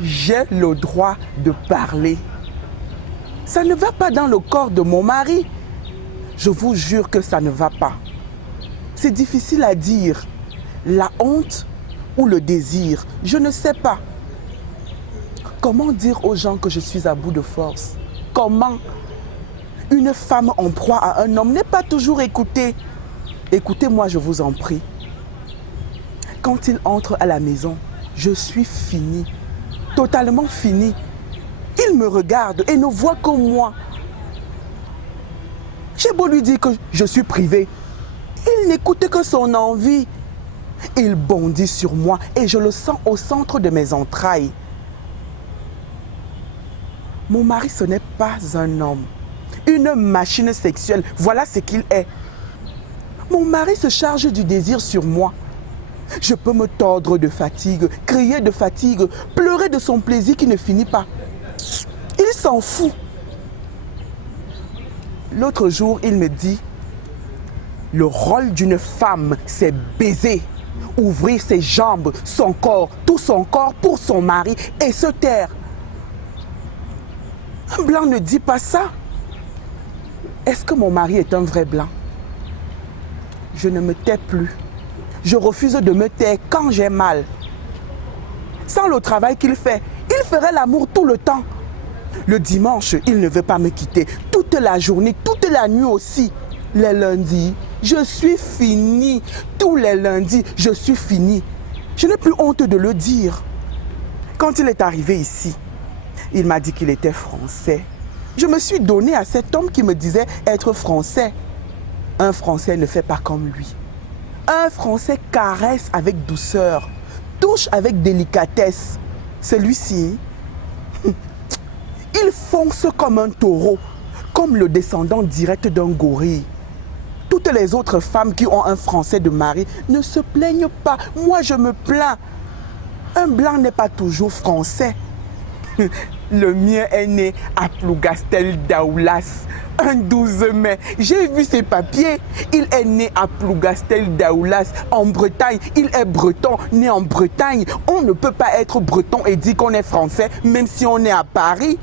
J'ai le droit de parler. Ça ne va pas dans le corps de mon mari. Je vous jure que ça ne va pas. C'est difficile à dire. La honte ou le désir, je ne sais pas. Comment dire aux gens que je suis à bout de force? Comment? Une femme en proie à un homme n'est pas toujours écoutée. Écoutez-moi, je vous en prie. Quand il entre à la maison, je suis finie, totalement finie. Il me regarde et ne voit que moi. J'ai beau lui dire que je suis privée. Il n'écoute que son envie. Il bondit sur moi et je le sens au centre de mes entrailles. Mon mari, ce n'est pas un homme, une machine sexuelle. Voilà ce qu'il est. Mon mari se charge du désir sur moi. Je peux me tordre de fatigue, crier de fatigue, pleurer de son plaisir qui ne finit pas. Il s'en fout. L'autre jour, il me dit, le rôle d'une femme, c'est baiser, ouvrir ses jambes, son corps, tout son corps pour son mari et se taire. Un blanc ne dit pas ça. Est-ce que mon mari est un vrai blanc? Je ne me tais plus. Je refuse de me taire quand j'ai mal. Sans le travail qu'il fait, il ferait l'amour tout le temps. Le dimanche, il ne veut pas me quitter. Toute la journée, toute la nuit aussi. Les lundis, je suis finie. Tous les lundis, je suis finie. Je n'ai plus honte de le dire. Quand il est arrivé ici, il m'a dit qu'il était français. Je me suis donnée à cet homme qui me disait être français. Un Français ne fait pas comme lui. Un Français caresse avec douceur, touche avec délicatesse. Celui-ci, il fonce comme un taureau, comme le descendant direct d'un gorille. Toutes les autres femmes qui ont un Français de mari ne se plaignent pas. Moi, je me plains. Un blanc n'est pas toujours français. Le mien est né à Plougastel Daoulas, un 12 mai. J'ai vu ses papiers. Il est né à Plougastel Daoulas, en Bretagne. Il est breton, né en Bretagne. On ne peut pas être breton et dire qu'on est français, même si on est à Paris.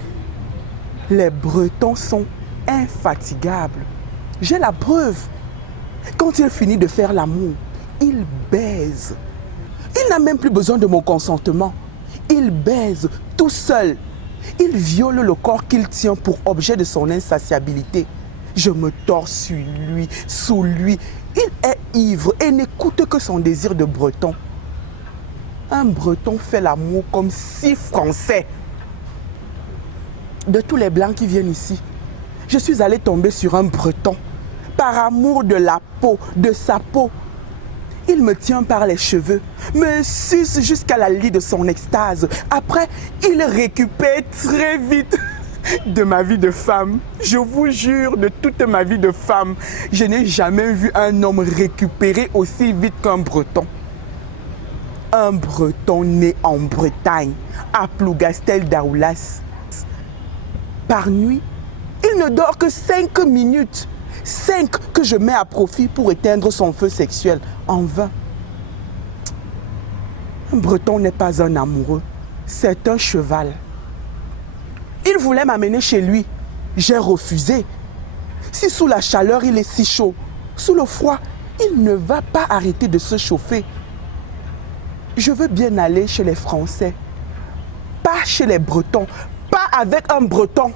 Les Bretons sont infatigables. J'ai la preuve. Quand il finit de faire l'amour, il baise. Il n'a même plus besoin de mon consentement. Il baise tout seul. Il viole le corps qu'il tient pour objet de son insatiabilité. Je me tords sur lui, sous lui. Il est ivre et n'écoute que son désir de breton. Un breton fait l'amour comme 6 Français. De tous les blancs qui viennent ici, je suis allée tomber sur un breton. Par amour de la peau, de sa peau. Il me tient par les cheveux, me suce jusqu'à la lie de son extase. Après, il récupère très vite de ma vie de femme. Je vous jure, de toute ma vie de femme, je n'ai jamais vu un homme récupérer aussi vite qu'un breton. Un breton né en Bretagne, à Plougastel Daoulas. Par nuit, il ne dort que 5 minutes. 5 que je mets à profit pour éteindre son feu sexuel en vain. Un breton n'est pas un amoureux, c'est un cheval. Il voulait m'amener chez lui. J'ai refusé. Si sous la chaleur il est si chaud, sous le froid, il ne va pas arrêter de se chauffer. Je veux bien aller chez les Français, pas chez les Bretons, pas avec un Breton.